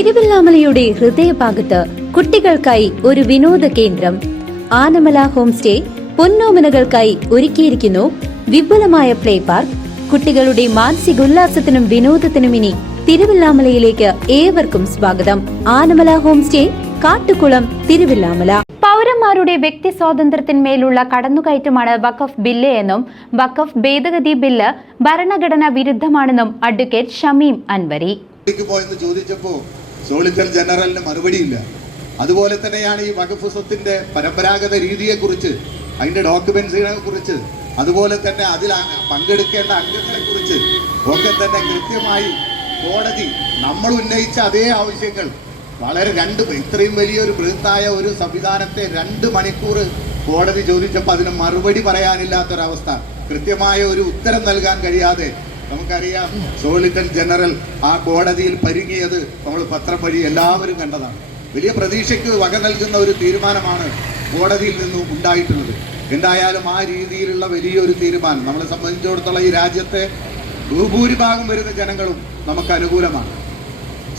തിരുവല്ലാമലയുടെ ഹൃദയഭാഗത്ത് കുട്ടികൾക്കായി ഒരു വിനോദ കേന്ദ്രം ആനമല ഹോം സ്റ്റേ പൊന്നോമനകൾക്കായി ഒരുക്കിയിരിക്കുന്നു വിപുലമായ പ്ലേ പാർക്ക്. കുട്ടികളുടെ മാനസികോല്ലാസത്തിനും വിനോദത്തിനും ഇനി തിരുവല്ലാമലയിലേക്ക് ഏവർക്കും സ്വാഗതം. Anamala home stay, Kattukulam, Thiruvallamala. പൗരന്മാരുടെ വ്യക്തി സ്വാതന്ത്ര്യത്തിന്മേലുള്ള കടന്നുകയറ്റമാണ് വഖഫ് ബില്ല് എന്നും വഖഫ് ഭേദഗതി ബില്ല് ഭരണഘടനാ വിരുദ്ധമാണെന്നും അഡ്വക്കേറ്റ് ഷമീം അൻവരി ചോദിച്ചപ്പോൾ സോളിസിറ്റർ ജനറലിന് മറുപടിയില്ല. അതുപോലെ തന്നെയാണ് ഈ വഖഫ് സ്വത്തിന്റെ പരമ്പരാഗത രീതിയെക്കുറിച്ച്, അതിന്റെ ഡോക്യുമെന്റ്സിനെ കുറിച്ച്, അതുപോലെ തന്നെ അതിൽ പങ്കെടുക്കേണ്ട അംഗങ്ങളെ കുറിച്ച് ഒക്കെ തന്നെ കൃത്യമായി കോടതി നമ്മൾ ഉന്നയിച്ച അതേ ആവശ്യങ്ങൾ വളരെ ഇത്രയും വലിയൊരു ബൃഹത്തായ ഒരു സംവിധാനത്തെ 2 മണിക്കൂർ കോടതി ചോദിച്ചപ്പോൾ അതിന് മറുപടി പറയാനില്ലാത്തൊരവസ്ഥ, കൃത്യമായ ഒരു ഉത്തരം നൽകാൻ കഴിയാതെ നമുക്കറിയാം. സോളിസിറ്റർ ജനറൽ ആ കോടതിയിൽ പരുങ്ങിയത് നമ്മൾ പത്രം വഴി എല്ലാവരും കണ്ടതാണ്. വലിയ പ്രതീക്ഷയ്ക്ക് വക നൽകുന്ന ഒരു തീരുമാനമാണ് കോടതിയിൽ നിന്നും ഉണ്ടായിട്ടുള്ളത്. എന്തായാലും ആ രീതിയിലുള്ള വലിയൊരു തീരുമാനം നമ്മളെ സംബന്ധിച്ചിടത്തോളം ഈ രാജ്യത്തെ ഭൂരിഭാഗം വരുന്ന ജനങ്ങളും നമുക്ക് അനുകൂലമാണ്.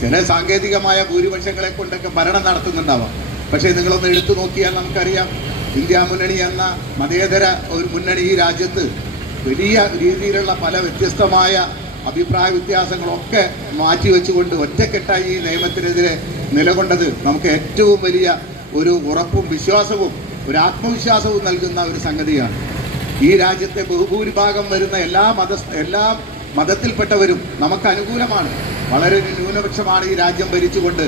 ചില സാങ്കേതികമായ ഭൂരിപക്ഷങ്ങളെ കൊണ്ടൊക്കെ ഭരണം നടത്തുന്നുണ്ടാവാം. പക്ഷേ നിങ്ങളൊന്ന് എടുത്തു നോക്കിയാൽ നമുക്കറിയാം, ഇന്ത്യ മുന്നണി എന്ന മതേതര ഒരു മുന്നണി ഈ രാജ്യത്ത് വലിയ രീതിയിലുള്ള പല വ്യത്യസ്തമായ അഭിപ്രായ വ്യത്യാസങ്ങളൊക്കെ മാറ്റിവെച്ചുകൊണ്ട് ഒറ്റക്കെട്ടായി ഈ നിയമത്തിനെതിരെ നിലകൊണ്ടത് നമുക്ക് ഏറ്റവും വലിയ ഒരു ഉറപ്പും വിശ്വാസവും ഒരു ആത്മവിശ്വാസവും നൽകുന്ന ഒരു സംഗതിയാണ്. ഈ രാജ്യത്തെ ബഹുഭൂരിഭാഗം വരുന്ന എല്ലാ മതത്തിൽപ്പെട്ടവരും നമുക്ക് അനുകൂലമാണ്. വളരെ ന്യൂനപക്ഷമാണ് ഈ രാജ്യം ഭരിച്ചുകൊണ്ട്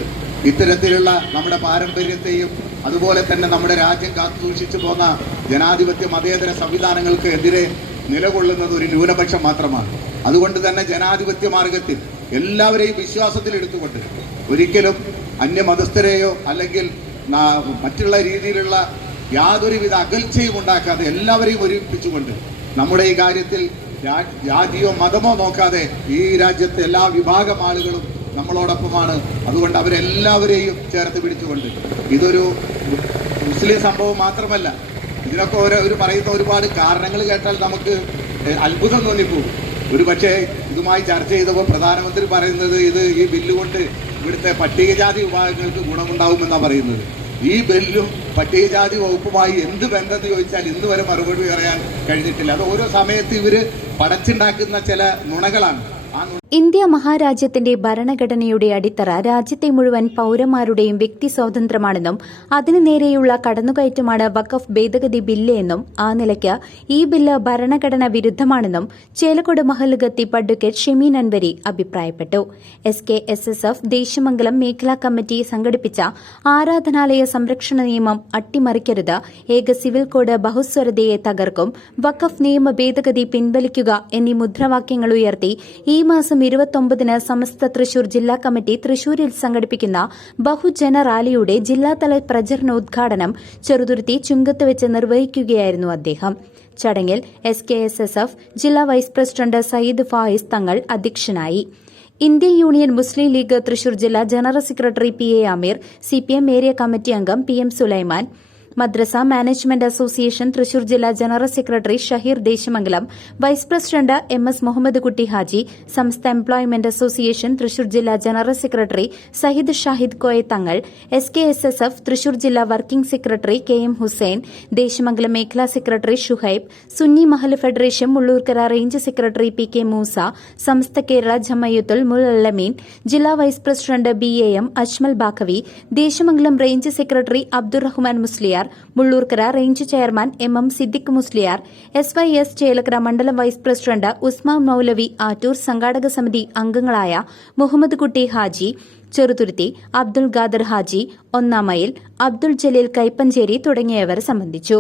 ഇത്തരത്തിലുള്ള നമ്മുടെ പാരമ്പര്യത്തെയും അതുപോലെ തന്നെ നമ്മുടെ രാജ്യം കാത്തുസൂക്ഷിച്ചു പോന്ന ജനാധിപത്യ മതേതര സംവിധാനങ്ങൾക്ക് എതിരെ നിലകൊള്ളുന്നത് ഒരു ന്യൂനപക്ഷം മാത്രമാണ്. അതുകൊണ്ട് തന്നെ ജനാധിപത്യ മാർഗത്തിൽ എല്ലാവരെയും വിശ്വാസത്തിലെടുത്തുകൊണ്ട് ഒരിക്കലും അന്യമതസ്ഥരെയോ അല്ലെങ്കിൽ മറ്റുള്ള രീതിയിലുള്ള യാതൊരുവിധ അകൽച്ചയും ഉണ്ടാക്കാതെ എല്ലാവരെയും ഒരുമിപ്പിച്ചുകൊണ്ട് നമ്മുടെ ഈ കാര്യത്തിൽ ജാതിയോ മതമോ നോക്കാതെ ഈ രാജ്യത്തെ എല്ലാ വിഭാഗം ആളുകളും നമ്മളോടൊപ്പമാണ്. അതുകൊണ്ട് അവരെല്ലാവരെയും ചേർത്ത് പിടിച്ചുകൊണ്ട് ഇതൊരു മുസ്ലിം സംഭവം മാത്രമല്ല, ഇതിനൊക്കെ ഒരു പറയുന്ന ഒരുപാട് കാരണങ്ങൾ കേട്ടാൽ നമുക്ക് അത്ഭുതം തോന്നിപ്പോകും. ഒരു പക്ഷേ ഇതുമായി ചർച്ച ചെയ്തപ്പോൾ പ്രധാനമന്ത്രി പറയുന്നത് ഈ ബില്ല് കൊണ്ട് ഇവിടുത്തെ പട്ടികജാതി വിഭാഗങ്ങൾക്ക് ഗുണമുണ്ടാവുമെന്നാണ് പറയുന്നത്. ഈ ബില്ലും പട്ടികജാതി വകുപ്പുമായി എന്ത് ബന്ധമെന്ന് ചോദിച്ചാൽ ഇന്ന് വരെ മറുപടി പറയാൻ കഴിഞ്ഞിട്ടില്ല. അത് ഓരോ സമയത്ത് ഇവർ പടച്ചുണ്ടാക്കുന്ന ചില നുണകളാണ്. ഇന്ത്യ മഹാരാജ്യത്തിന്റെ ഭരണഘടനയുടെ അടിത്തറ രാജ്യത്തെ മുഴുവൻ പൌരന്മാരുടെയും വ്യക്തി സ്വാതന്ത്ര്യമാണെന്നും അതിനു നേരെയുള്ള കടന്നുകയറ്റമാണ് വഖഫ് ഭേദഗതി ബില്ല് എന്നും ആ നിലയ്ക്ക് ഈ ബില്ല് ഭരണഘടന വിരുദ്ധമാണെന്നും ചേലക്കോട് മഹല്ല് ഖത്തീബ് അഡ്വക്കേറ്റ് ഷമീം അൻവരി അഭിപ്രായപ്പെട്ടു. SKSSF ദേശമംഗലം മേഖലാ കമ്മിറ്റി സംഘടിപ്പിച്ച ആരാധനാലയ സംരക്ഷണ നിയമം അട്ടിമറിക്കരുത്, ഏക സിവിൽ കോഡ് ബഹുസ്വരതയെ തകർക്കും, വഖഫ് നിയമ ഭേദഗതി പിൻവലിക്കുക എന്നീ മുദ്രാവാക്യങ്ങൾ ഉയർത്തി ഈ മാസം 29-ന് സമസ്ത തൃശൂർ ജില്ലാ കമ്മിറ്റി തൃശൂരിൽ സംഘടിപ്പിക്കുന്ന ബഹുജന റാലിയുടെ ജില്ലാതല പ്രചരണോദ്ഘാടനം ചെറുതുരുത്തി ചുങ്കത്ത് വെച്ച് നിർവഹിക്കുകയായിരുന്നു അദ്ദേഹം. ചടങ്ങിൽ SKSSF ജില്ലാ വൈസ് പ്രസിഡന്റ് സയ്യിദ് ഫായിസ് തങ്ങൾ അധ്യക്ഷനായി. Indian Union Muslim League Thrissur ജില്ലാ general secretary PA Ameer, CPM area committee അംഗം PM Sulaiman, Madrasa management association Thrissur ജില്ലാ general secretary Shaheer Desamangalam, vice president MS Muhammad Kutty Haji, Samastha employment association Thrissur ജില്ലാ general secretary Syed Shahid Koya Thangal, SKSSF Thrissur ജില്ലാ working secretary KM Hussain, Desamangalam മേഖലാ secretary Shuhaib, Sunni Mahallu federation Mullurkara range secretary PK Moosa, Samastha Kerala Jamiyyathul Muallimeen ജില്ലാ vice president BAM Ajmal Baqavi, Desamangalam range secretary Abdurahman Musliyar, Mullurkara range chairman MM Siddique Musliyar, SYS Chelakkara മണ്ഡലം vice president Usman Moulavi Attoor, സംഘാടക സമിതി അംഗങ്ങളായ മുഹമ്മദ് കുട്ടി ഹാജി ചെറുതുരുത്തി, അബ്ദുൽ ഖാദർ ഹാജി ഒന്നാമയിൽ, അബ്ദുൽ ജലീൽ കൈപ്പഞ്ചേരി തുടങ്ങിയവർ സംബന്ധിച്ചു.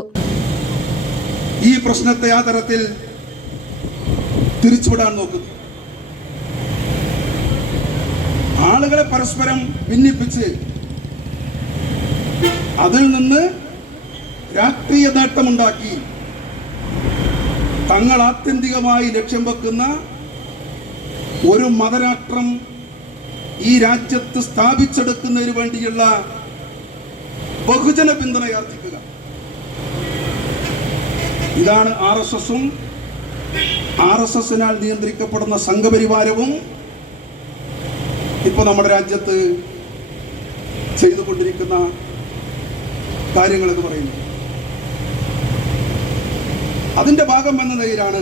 ഈ പ്രശ്നത്തെ ആ തരത്തിൽ തിരിച്ചുവിടാൻ നോക്കുന്നു. ആളുകളെ പരസ്പരം ഭിന്നിപ്പിച്ച് അതിൽ നിന്ന് രാഷ്ട്രീയ നേട്ടമുണ്ടാക്കി തങ്ങൾ ആത്യന്തികമായി ലക്ഷ്യം വെക്കുന്ന ഒരു മതരാഷ്ട്രം ഈ രാജ്യത്ത് സ്ഥാപിച്ചെടുക്കുന്നതിന് വേണ്ടിയുള്ള ബഹുജന പിന്തുണയാർജിക്കുക. ഇതാണ് RSSഉം RSSനാൽ നിയന്ത്രിക്കപ്പെടുന്ന സംഘപരിവാരവും ഇപ്പോൾ നമ്മുടെ രാജ്യത്ത് ചെയ്തുകൊണ്ടിരിക്കുന്ന കാര്യങ്ങളെന്ന് പറയുന്നത്. അതിൻ്റെ ഭാഗം എന്ന നിലയിലാണ്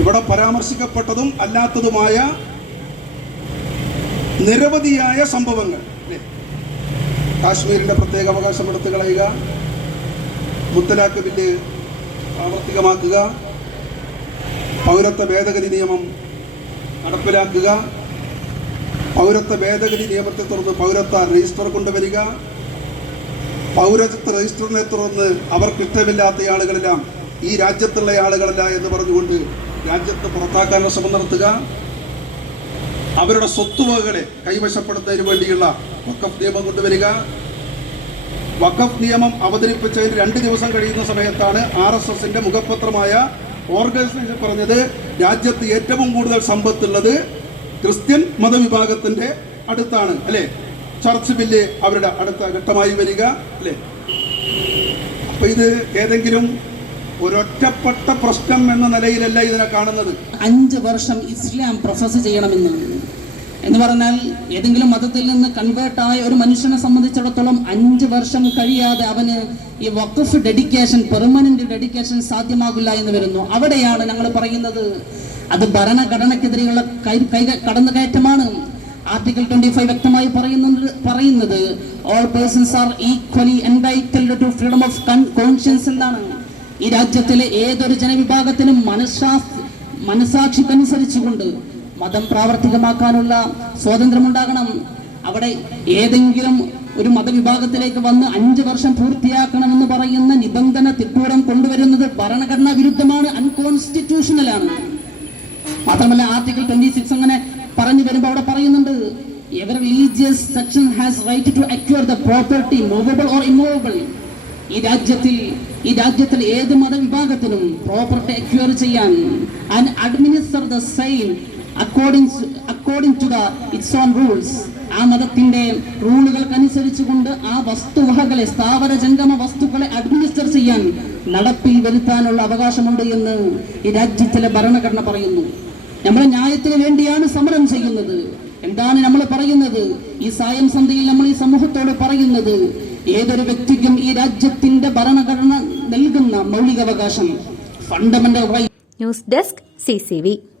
ഇവിടെ പരാമർശിക്കപ്പെട്ടതും അല്ലാത്തതുമായ നിരവധിയായ സംഭവങ്ങൾ, അല്ലേ? കാശ്മീരിൻ്റെ പ്രത്യേക അവകാശം എടുത്തു കളയുക, മുത്തലാഖ് ബില്ല് പ്രാവർത്തികമാക്കുക, പൗരത്വ ഭേദഗതി നിയമം നടപ്പിലാക്കുക, പൗരത്വ ഭേദഗതി നിയമത്തെ തുടർന്ന് പൗരത്വ രജിസ്റ്റർ കൊണ്ടുവരിക, പൗരത്വ രജിസ്റ്ററിനെ തുടർന്ന് അവർക്ക് ഇഷ്ടമില്ലാത്ത ആളുകളെല്ലാം ഈ രാജ്യത്തുള്ള ആളുകളല്ല എന്ന് പറഞ്ഞുകൊണ്ട് രാജ്യത്ത് പുറത്താക്കാനുള്ള ശ്രമം നടത്തുക, അവരുടെ സ്വത്തുവകകളെ കൈവശപ്പെടുത്തുന്നതിന് വേണ്ടിയുള്ള വഖഫ് നിയമം കൊണ്ടുവരിക. വഖഫ് നിയമം അവതരിപ്പിച്ചതിന് 2 ദിവസം കഴിയുന്ന സമയത്താണ് RSSന്റെ മുഖപത്രമായ ഓർഗനൈസേഷൻ പറഞ്ഞത് രാജ്യത്ത് ഏറ്റവും കൂടുതൽ സമ്പത്തുള്ളത് ക്രിസ്ത്യൻ മതവിഭാഗത്തിന്റെ അടുത്താണ്, അല്ലേ? ചർച്ച് ബില്ല് അവരുടെ അടുത്ത ഘട്ടമായി വരിക, അല്ലേ? അപ്പൊ ഇത് ഏതെങ്കിലും ഒരൊറ്റപ്പെട്ട പ്രശ്നം എന്ന നിലയിലല്ല ഇതിനെ കാണുന്നത്. 5 വർഷം ഇസ്ലാം പ്രൊഫസ് ചെയ്യണമെന്ന് എന്ന് പറഞ്ഞാൽ ഏതെങ്കിലും മതത്തിൽ നിന്ന് കൺവേർട്ടായ ഒരു മനുഷ്യനെ സംബന്ധിച്ചിടത്തോളം 5 വർഷം കഴിയാതെ അവന് ഈ വഖഫ് ഡെഡിക്കേഷൻ, പെർമനന്റ് ഡെഡിക്കേഷൻ സാധ്യമാകില്ല എന്ന് വരുന്നു. അവിടെയാണ് ഞങ്ങൾ പറയുന്നത് അത് ഭരണഘടനയ്ക്കെതിരെയുള്ള കടന്നുകയറ്റമാണ്. ആർട്ടിക്കിൾ 25 വ്യക്തമായി പറയുന്നത് all persons are equally entitled to freedom of conscience എന്നാണ്. ഈ രാജ്യത്തിലെ ഏതൊരു ജനവിഭാഗത്തിനും മനസാക്ഷിക്കനുസരിച്ചുകൊണ്ട് മതം പ്രാവർത്തികമാക്കാനുള്ള സ്വാതന്ത്ര്യമുണ്ടാകണം. അവിടെ ഏതെങ്കിലും ഒരു മതവിഭാഗത്തിലേക്ക് വന്ന് 5 വർഷം പൂർത്തിയാക്കണമെന്ന് പറയുന്ന നിബന്ധന തിട്ടൂരം കൊണ്ടുവരുന്നത് ഭരണഘടനാ വിരുദ്ധമാണ്, അൺകോൺസ്റ്റിറ്റ്യൂഷണലാണ്. മാത്രമല്ല ആർട്ടിക്കിൾ 26 അങ്ങനെ പറഞ്ഞു വരുമ്പോൾ അവിടെ പറയുന്നുണ്ട് every religious section has right to acquire the property movable or immovable. ഈ രാജ്യത്തിൽ ഏത് മതവിഭാഗത്തിനും പ്രോപ്പർട്ടി അക്വയർ ചെയ്യാൻ and administer the same according to its own rules. ആ മതത്തിന്റെ റൂളുകൾക്കനുസരിച്ചുകൊണ്ട് ആ വസ്തുവകകളെ, സ്ഥാവര ജംഗമ വസ്തുക്കളെ അഡ്മിനിസ്റ്റർ ചെയ്യാൻ, നടപ്പിൽ വരുത്താനുള്ള അവകാശമുണ്ട് എന്ന് ഈ രാജ്യത്തിലെ ഭരണഘടന പറയുന്നു. നമ്മൾ ന്യായത്തിന് വേണ്ടിയാണ് സമരം ചെയ്യുന്നത്. എന്താണ് നമ്മൾ പറയുന്നത്? ഈ സായം സന്ധ്യയിൽ നമ്മൾ ഈ സമൂഹത്തോട് പറയുന്നത് ഏതൊരു വ്യക്തിക്കും ഈ രാജ്യത്തിന്റെ ഭരണഘടന നൽകുന്ന മൗലികാവകാശം, fundamental right. News desk CCV.